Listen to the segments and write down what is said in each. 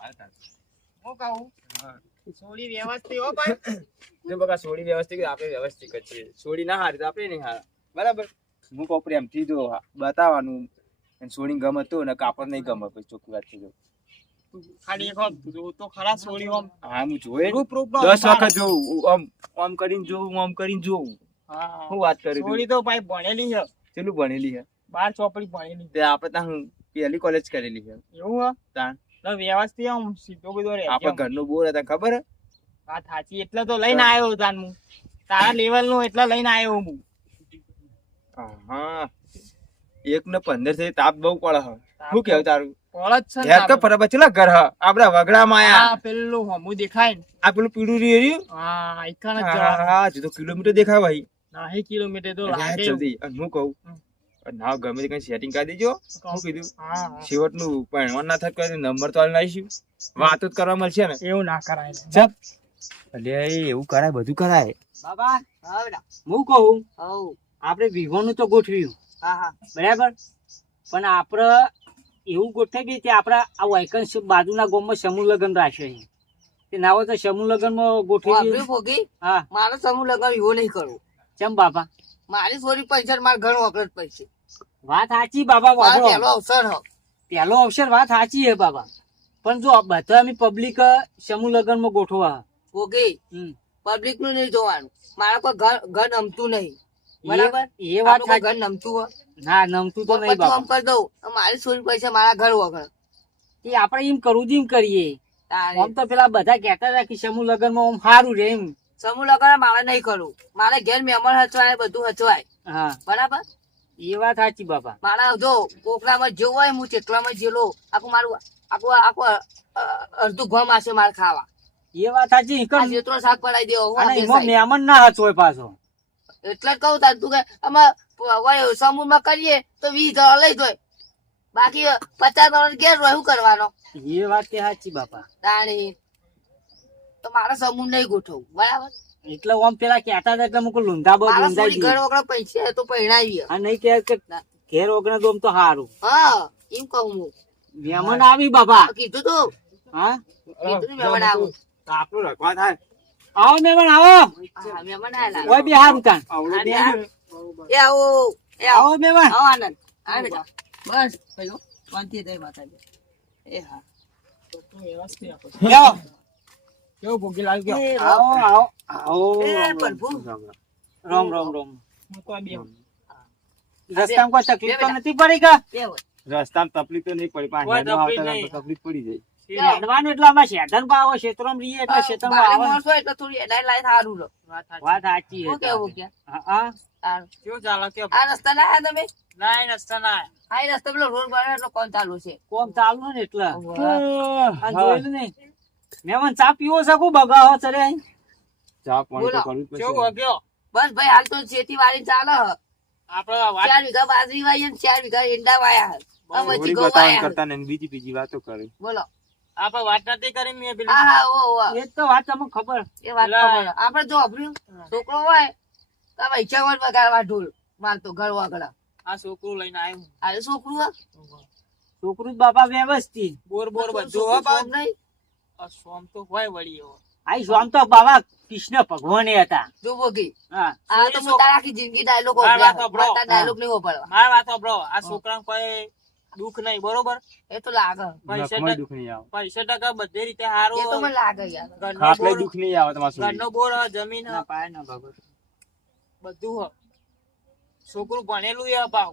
હું કહું સોડી વ્યવસ્થિત હો ભાઈ જો બકા સોડી વ્યવસ્થિત આપણે વ્યવસ્થિત જ છીએ સોડી ના હારી તો આપણે નહીં હારા બરાબર હું કહું પ્રેમથી જો બતાવવાનું અને સોડી ગમે તો ને કાપડ નહીં ગમે પછી ચોખ્ખી વાત છે જો ખાલી એક વખત જો તો ખરા સોડી ઓમ હા હું જોઈ રૂપ 10 વખત જોઉં આમ કરીને જોઉં હા હું વાત કરી સોડી તો ભાઈ ભણેલી છે ચેલું ભણેલી છે 12 ચોપડી ભણેલી તે આપણે ત્યાં હું પહેલી કોલેજ કરેલી છે એવું હે તાણ તો વ્યવસ્થિત આમ સીધો બધો રહે આપણે ઘરનું બોર હતા ખબર હે વાત સાચી એટલે તો લઈને આવ્યો તાન હું તારા લેવલ નું એટલે લઈને આવ્યો હું હા 1 ને 15 થી તાપ બહુ પડે છે શું કેવું તારું પોળત છે યાર તો ફરવા ચલા ઘર હ આપડા વગડામાં આયા આ પેલું હમું દેખાય ને આ પેલું પીળું રહ્યું હા આઈકન જ જવાનું હા હજુ તો કિલોમીટર દેખાય ભાઈ નાહી કિલોમીટર તો યાર લાગે જલ્દી અને હું કહું ના ગમે તે કઈ સેટિંગ કરી દેજો શું કીધું હા છેવટનું પણ ના થાય કરી નંબર તો આલી નાખીશું વાતો જ કરવા મળશે ને એવું ના કરાય જપ અલે એવું કરાય બધું કરાય બાબા હા બેટા હું કહું આપણે વિહોનું તો ગોઠવ્યું હા હા બરાબર પણ આપણે એવું ગોઠવી કે આપણા આ વાયકન્સ બાજુના ગામમાં સમૂહ લગ્ન રાખ્યો છે તે ના હોય તો સમૂહ લગ્નમાં ગોઠવી ભોગી હા મારે સમૂહ લગાવ એવો નહીં કરવું ચમ બાપા મારી સોરી પૈસા મારે ઘણું વખત પૈસે વાત સાચી બાબા મારો વાપરો પહેલો અવસર હો પહેલો અવસર વાત સાચી છે બાબા પણ જો બધા અમે પબ્લિક સમૂહ લગ્નમાં ગોઠવા ભોગી પબ્લિક નું નહીં જોવાનું મારે કોઈ ઘર નમતું નહીં બરાબર એ વાત આપણું કોઈ ઘર નમતું હોય ના નમતું તો નહીં પછી આમ બાબા કરી દઉં મારી સોરી પૈસા મારા ઘર વગર એ આપણે એમ કરવું જ એમ કરીએ તારે આમ તો પેલા બધા કહેતા હતા કે સમૂહ લગ્નમાં આમ સારું રે એમ સમૂહ લગાવ મારે નહીં કરવું મારે ઘેર મહેમાન હચવાય બધું હચવાય હા બરાબર એ વાત સાચી બાપા મારા જો કોકરામાં જેવું હોય હું ચેટલામાં જેલો આખું મારું આખું આખું અડધું ગમ આવશે મારે ખાવા એ વાત સાચી આ જેટલો શાક પડાવી દેવો હું આ એમાં બેસાય. મહેમાન ના હચોય પાછો એટલે જ કહું તાર તું કે આમાં સમૂહ માં કરીએ તો 20 લઈ જોય બાકી 50 ઘેર હોય શું કરવાનો એ વાત તે સાચી બાપા તાણી તો મારે સમૂહ નહીં ગોઠવું બરાબર એટલે આમ પેલા કહેતા હતા એટલે મુકું લુંધા બહુ મારા લુંધાઈ સોરી ઘર વગર પૈસા તો પહેણાવીએ આ નહીં કે ઘેર ઓગણે તો આમ તો સારું હા એમ કહું હું મહેમાન આવી બાપા કીધું તું હા કીધું તું મહેમાન આવું આપણું રખવા થાય આવો મહેમાન આવો હા મહેમાન આયેલા ઓય બે હારું તાન આવડે એ આવો એ આવો આવો મહેમાન આવો આનંદ આ બેટા બસ ભાઈઓ શાંતિ થઈ માતાજી એ હા વ્યવસ્થિત આપો બેહો. કેવું ભોગી લાગ્યું ગયો એ આવો આવો આવો એ પ્રભુ રોમ રોમ રોમ હું તો આ બે રસ્તામાં કોઈ તકલીફ તો નથી પડી કે બે હોય રસ્તામાં તકલીફ તો નહીં પડી કોઈ પણ તકલીફ નહીં. તકલીફ પડી જાય હેડવાનું એટલે આમાં શેતરમાં આવો ક્ષેત્રમાં રહીએ એટલે ક્ષેત્રમાં બારે આવો માણસ હોય એટલે થોડી એડાય લાય સારું લો વાત સાચી શું કેવું કે હા તારું. કેવું ચાલે કે આ રસ્તા ના આયા તમે ના એ નસ્તા ના આ ઈ રસ્તા પેલો રોડ બને એટલે કોણ ચાલુ છે કોમ ચાલુ ને એટલે આ હા. જોયેલું ને મહેમાન ચા પીવો શકું બગાવો ચરે ચા પાણી તો બોલો. કરવું જ પડશે. કેવું વાગ્યો બસ ભાઈ હાલ તો ખેતી વાડી ચાલે હ. આપડે વાત 4 વીઘા બાજરી વાઈ અને 4 વીઘા ઈંડા વાયા હે. હવે થોડી ઘઉં બતાવવાનું વાયા હે. કરતા ને બીજી વાતો કરે બોલો આપડે વાત નથી કરી મેં પેલી હા હા ઓ એ જ તો વાત તમને ખબર એ વાત પેલા- ખબર. આપણે જો અભર્યું છોકરો હોય તો ભાઈ ચવડ વગાડવા ઢોલ મારતો ઘર વગડા આ છોકરું લઈને આવ્યું આ છોકરું હે? છોકરું જ બાપા વ્યવસ્થિત બોર બોર બધું હો છોકરું બાપ સોમ નહીં. આ સોમ તો હોય વળી એવો આઈ આમ તો બાબા કૃષ્ણ ભગવાન હતા જો ભોગી હા આ તો હું તારા આખી જિંદગી ડાયલોગ મારી વાત સાંભળો. ડાયલોગ નહીં હોભળવા મારી વાત સાંભળો આ છોકરાને કોઈ દુઃખ નહીં બરોબર એ તો લાગે નખમાં દુઃખ નહીં આવે 50% બધી રીતે સારું એ તો મને લાગે યાર ઘરનો ખાટલે બોર દુઃખ નહીં આવે તમારા ઘરનો બોર હ, જમીન હ, ના પાય ના બાબા બધું હ છોકરું ભણેલું એ ભાવ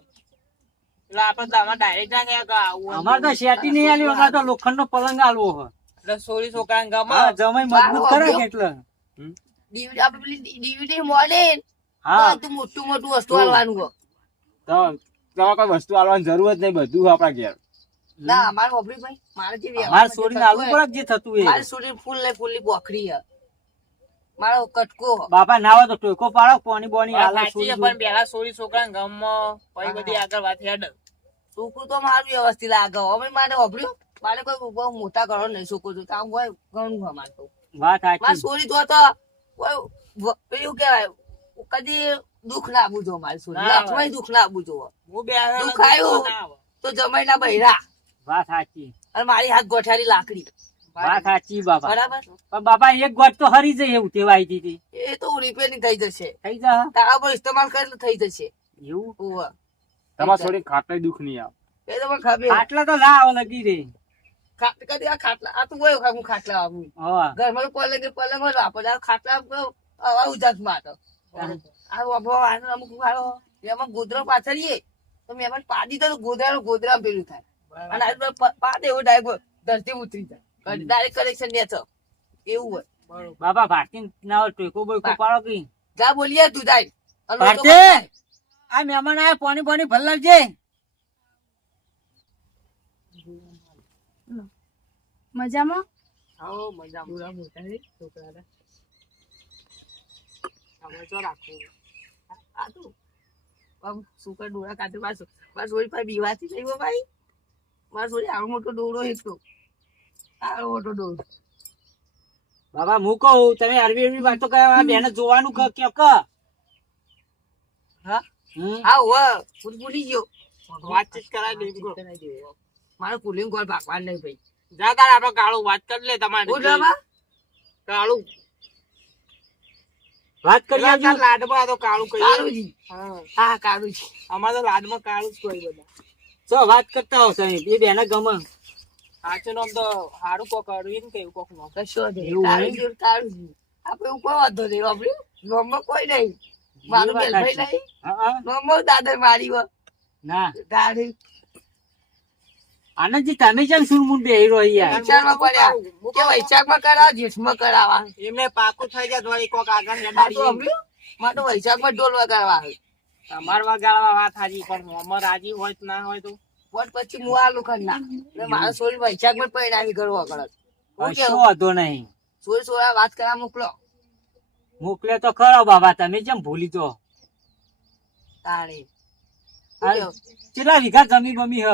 એટલે આપડે તમારે ડાયરેક્ટ ના ગયા કે આવું અમારે તો શેતી નહીં આલ્યું અમારે તો લોખંડ નો પલંગ આલવો હ એટલે સોરી છોકરાને ગમે હા જમાઈ મજબૂત કરે કે એટલે DVD આપણે પેલી DVD મળે હા બધું મોટું મોટું વસ્તુ આલવાનું હો. તો તમારે કોઈ વસ્તુ આલવાની જરૂર જ નહીં બધું આપણા ઘેર ના અમારે ઓબરી ભાઈ મારે જે અમારે છોડીને આલવું પડે જે થતું મારે એ છોડી ફૂલ ને ફૂલની બોખરી હે મારો કટકો હે. બાપા ના હોય તો ટોકો પાડો પાણી બોણી વાત આલા સાચી છે, છોડી પણ પેલા સોરી છોકરાને ગમમાં પછી બધી આગળ વાત હેડ છોકરું તો મારું વ્યવસ્થિત લાગે હવે મારે ઓબર્યું મારે કોઈ બહુ મોટા ઘરો નહીં છોકરું તો આમ હોય ઘણું હે મારે તો વાત મારે સાચી છોરી તો કોઈ પેલું કેવાય કદી દુઃખ ના આપવું જો મારી છોરી ના, લખવાય દુઃખ ના આપવું જોવો હું બે દુઃખ આવ્યું. તો જમાઈ ના બૈરા વાત સાચી અને મારી હાથ ગોઠારી લાકડી વાત સાચી બાપા. બરાબર પણ બાપા એક ગોટ તો હરી જાય એવું તેવાય હતી. એ તો રિપેરિંગ થઈ જશે થઈ જા તારા પર ઇસ્તેમાલ કરે એટલે થઈ જશે એવું ઓવા તમારે થોડી ખાટલે દુઃખ નહીં આવે. એ તો મને ખબર આટલા તો લાવ લગી રે. કદી આ ખાટલા આ તું હોય હું ખાટલા આવું હા ઘરમાં પલંગ હોય આપણે આ ખાટલા આવા ઉજાત માં તો આ વાપરો આનો અમુક વાળો એમાં ગોદરા પાછળીએ તો મેં એમાં પાડી તો ગોદરા પેલું થાય અને આ પાડે એવો ડાયરેક્ટ ધરતી ઉતરી જાય ડાયરેક્ટ કનેક્શન ને છો એવું હોય બરોબર. બાપા ભારતી ના ટેકો બોયકો પાડો કે જા બોલીએ તું જાય અને લોકો ભારતી! બતાય. આ મહેમાન આયા પાણી પાણી ભર લાવજે. મજામાં આવો મજા પૂરા મોટા છે છોકરા તમે શું રાખવું આ તું આમ સુકર ડોળા કાઢે પાછું મારા સોરી પાસે બીવાથી થઈ ગયો ભાઈ મારા સોરી આવો મોટો ડોળો એકલો આવો મોટો ડોળો બાબા હું કહું તમે અરબી વાતો કરવા બેને જોવાનું કે હા હમ હા હો ભૂલી ગયો વાતચીત કરાવી દે મારે કુલિંગ કોલ ભાગવાન નહીં ભાઈ જા તાર આપડે કાળું વાત કરી લે તમારે હું ડ્રામા કાળું વાત કરી પેલા આવજો. તાર લાડમાં આ તો કાળું કહીએ કાળુજી હા હા કાળુજી અમારે તો લાડમાં કાળું જ કોઈ બધા ચો વાત કરતા હો તમે બે બેને ગમે. સાચું નામ તો હારું કોક અરવિંદ કે એવું કોક નામ કશો નહીં એવું હોય? કાળુજી આપણે એવું કોઈ વાંધો નહીં આપણે નોમમાં કોઈ નહીં મારું એ વાત બેલભાઈ સાચી. નહીં હા, હા. નોમમાં દાદર મારી વા ના દાઢી આનંદજી તમે જેમ સુરમુન બેહી રહ્યો યાર. વિચારમાં પડ્યા કે વૈશાખમાં કરાવ જેઠમાં કરાવવા એમને પાકું થઈ જાય તો વળી કોક આગળ આ તો જડાડી હમણાં મારે વૈશાખમાં ઢોલ વગાડવા આવે તમાર વગાડવા વાત હાજી પણ અમર રાજી હોય તો ના હોય તો પણ પછી હું આ લોકો ના એટલે મારા સોરી વૈશાખમાં પરિણામી ઘર વગાડે હું કશો કેવું વાંધો નહીં. સોરી સોરા વાત કરવા મોકલો મોકલે તો ખરો બાબા તમે જેમ ભૂલી તો. તાણી હા. કેટલા વીઘા જમી બમી હ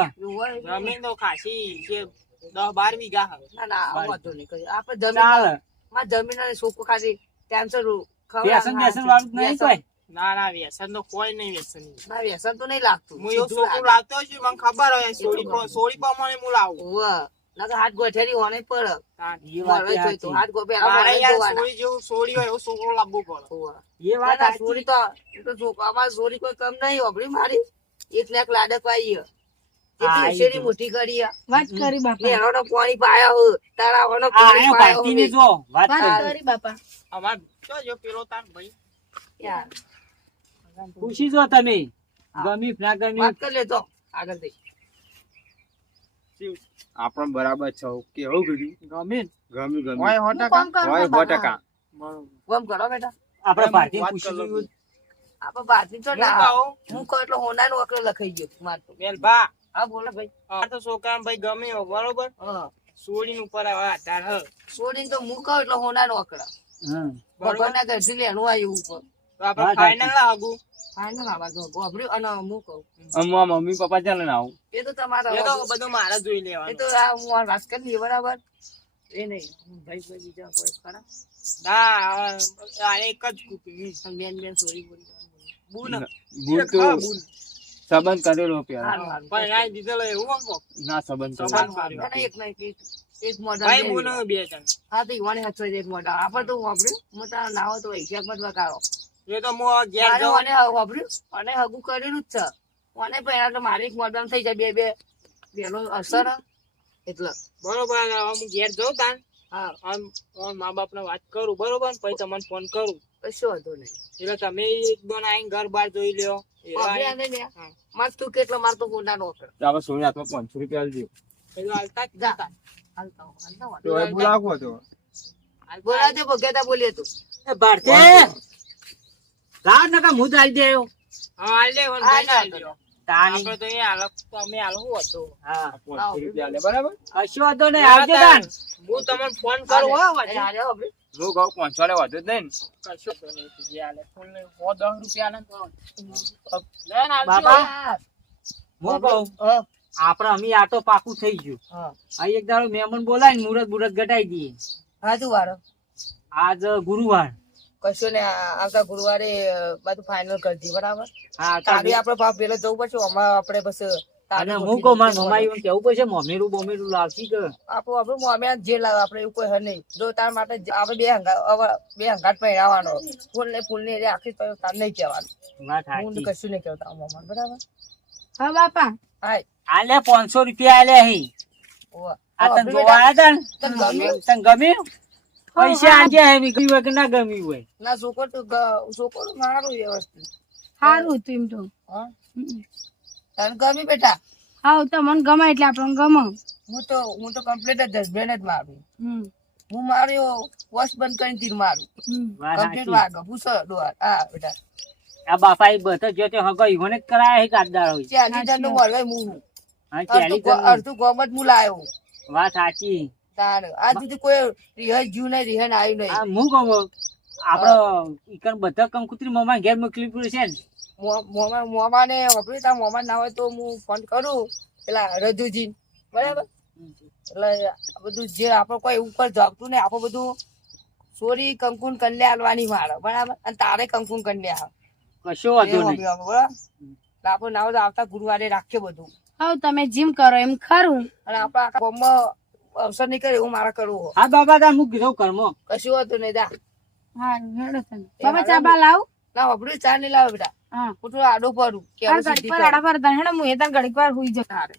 જમીન તો ખાસી છે 10-12 વીઘા હવે ના ના આવું વાંધો નહીં કર્યું આપણે ચાલે. જમીન માં જમીન અને સોકો ખાલી ટેન્શન વ્યસન વ્યસન વાળું જ નહીં કોઈ. ના વ્યસન તો કોઈ નહીં વ્યસન ના વ્યસન તો નહીં લાગતું હું એવું છોકરું લાવતો છું મને ખબર હોય સોળી પ્રમાણે હું લાવું ઓવા નકર હાથ ગોઠેરી હોને પર એ વાત મળે જોઈ તો સાચી. હાથ ગોપે મારે યાર સોળી જેવું સોળી હોય એવું છોકરું લાવવું પડે એ વાત સાચી. સોરી તો એ તો છોકરા અમારે સોરી કોઈ કમ નહીં હોભળી મારી એક ને એક લાડક પાઈ હા, એટલી શેરી મોટી કરી વાત કરી બાપા એનો પાણી પાયા હો તારા ઓનો આ પાણી આયો પાયો ભારતીને જો વાત વાત કરી. કરી બાપા અમાર જો પેલો તાર ભાઈ યાર પૂછી જો તમે ગમી ના ગમી. વાત કરી લેતો આગળ દઈ આપણને બરાબર છે કેવું કીધું ગમીન ગમ્યું હોય ગમ્યું હું કોમ કરું હોય બાપા? 100%. ગમ કરો બેટા આપડે ભારતીય વાત પૂછી કરી જોયું. આપણે બાતમી તો હું ના કહું હું કહું એટલે હોના નો અકલ લખાઈ ગયો માર તો મેલભા હા બોલો ભાઈ આ તો છોકરા ભાઈ ગમ્યો બરોબર હા સોળી ઉપર આવે આધાર હ છોડીને તો હું કહું એટલે હોના નો અકળ હમ. ભગવાનના ઘરથી લેણું આવ્યું ઉપર તો આપણે વાત ફાઇનલ આગું ફાઈનલ આવા તો ગોભર્યું અને હું કહું અમારા મમ્મી પપ્પા ચાલે ને આવું એ તો તમારા એ તો બધું મારે જોઈ એ લેવાનું તો આ હું આ વાત કરી લઈએ બરાબર એ નહીં ભાઈ ભાઈ બીજા કોઈ ખરા ના આ એક જ કુપી બેન બેન સોરી બોલી બુન ભૂલ તો સંબંધ કરેલો પેલા હારું હારું પણ આ દીધેલો એવું આમ કોક. ના સંબંધ સંબંધ કરેલો. કર્યો. ના, એક નહીં એક મોઢા ભાઈ બે બુન લીધા. બે જણ હા તો ઈવાને હચવાઈ દે એક મોઢા આપણે તો વાપર્યું મોટા ના હોય તો વૈશાખમાં જ વગાડો એ તો હું ઘેર મારે જાઉં મને વાપર્યું અને હગું કરેલું જ છે મને પહેલા તો મારે એક મોઢામાં થઈ જાય બે બેનો અસર હ. એટલે બરોબર હવે હું ઘેર જાઉં તાન હા આમ મા બાપ ને વાત કરું બરોબર પછી તમને ફોન કરું કશો વાંધો નહીં એટલે તમે એક દોન આઈને ઘર બાર જોઈ લ્યો એવા વાપરી આને લે માર તું કેટલો માર તો મોઢા નો અસર તો આપણે સોની હાથમાં 500 રૂપિયા આલજો. પેલું હાલતા જ જા. જતા. હાલતા હો, હાલતા હો. તો હવે બોલાવો તો બોલાવજે ભગેતા બોલીએ તું એ ભારતી રાત નકા હું જ આલી દેયો. હા હાલ દે વન ભાઈ હાલ દ્યો. તાણી. આપણે તો એ હાલ તમે હાલ હું હતું હા 500 રૂપિયા આલે બરાબર. કશો વાંધો નહીં આવજો તાન. હું તમને ફોન કરું હો એ વચ્ચે. હાલે હો ભાઈ. હું કહું 500 ને વધુ જ નહીં ને. કશો તો નહીં જે હાલે ફોન લઈ 10 રૂપિયા ને તો લેન આવજો. બાબા. હા. હું કહું હા. આપડે અમી આ તો પાકું થઈ ગયું. હા. આ એક દાડો મહેમાન બોલાય ને મુરત બુરત ગટાઈ દઈએ. હાજુ વાળો આજ ગુરુવાર. કશો ને આવતા ગુરુવારે બધું ફાઇનલ કરી દઈએ બરાબર હા તારી આપડે બાપ પેલો જવું પડશે આમાં આપણે બસ અને હું કહું મારા મમ્મા એવું કેવું પડશે મમ્મીરું બોમેરું લાવશી કે આપણું મોમ્યા જે લાવે આપણે એવું કોઈ હે નહીં જો તાર માટે આપણે બે હંગાત પહેરાવાનો ફૂલ ને આખી તાર નહીં કહેવાનું વાત હું સાચી કશું નહીં કહેતા મોમાં બરાબર હા બાપા હાય આલે 500 રૂપિયા આલે અહીં ઓવા. આ તને હવે જોવા આયા તા તને ગમ્યું? તને ગમ્યું પૈસા આજે હે ગમ્યું હોય કે ના ગમ્યું હોય ના છોકરો મારું વ્યવસ્થિત સારું હતું એમ તો હા તને ગમી બેટા હા તો મને ગમે એટલે આપણને ગમે હું તો કમ્પ્લીટ જ હસબન્ડ જ મારું હમ હું માર્યો વોશ બંધ કરીને તીર મારું હમ વાત કમ્પ્લીટ સાચી વાગો પૂછો ડોહાર હા બેટા આ બાપા એ બધા જો તે હગો ઈવોને જ કરાયા હે કાટદાર હોય ચાલી ટન નું મળે હું હા ચાલી ટન અડધું ગોમત હું લાયો વાત સાચી તાર આજ સુધી કોઈ રિહન જીવ નહીં રિહન આવ્યું નહીં આ હું કહું આપડે ઈકન બધા કંકુતરી મમ્મા ઘેર મોકલી પડશે ને મોમા ને વાપરી તા મોમા ના હોય તો હું ફોન કરું પેલા રજુજી બરાબર એટલે આ બધું જે આપડે કોઈ ઉપર જગતું ને આપણે બધું સોરી કંકુન કન્યા આલવાની મારે બરાબર અને તારે કંકુન કન્યા કશો વાંધો નહીં બરાબર આપણે ના હોય તો આવતા ગુરુવારે રાખીએ બધું હા તમે જીમ કરો એમ ખરું અને આપણા આખા ગામમાં અવસર નહીં કરે એવું મારે કરવું હા બાબા તા હું કીધું કર્મો કશું હતું નહીં દા હા હેડો તમે બાબા ચા બા લાવ ના વાપર્યું ચા નહીં લાવે બેટા હા હું થોડું આડું પડું કે આ હવે ઘડીક સીધી પર કર. આડા પર હેડો હું એ તને ઘડીક વાર હુઈ જતા તારે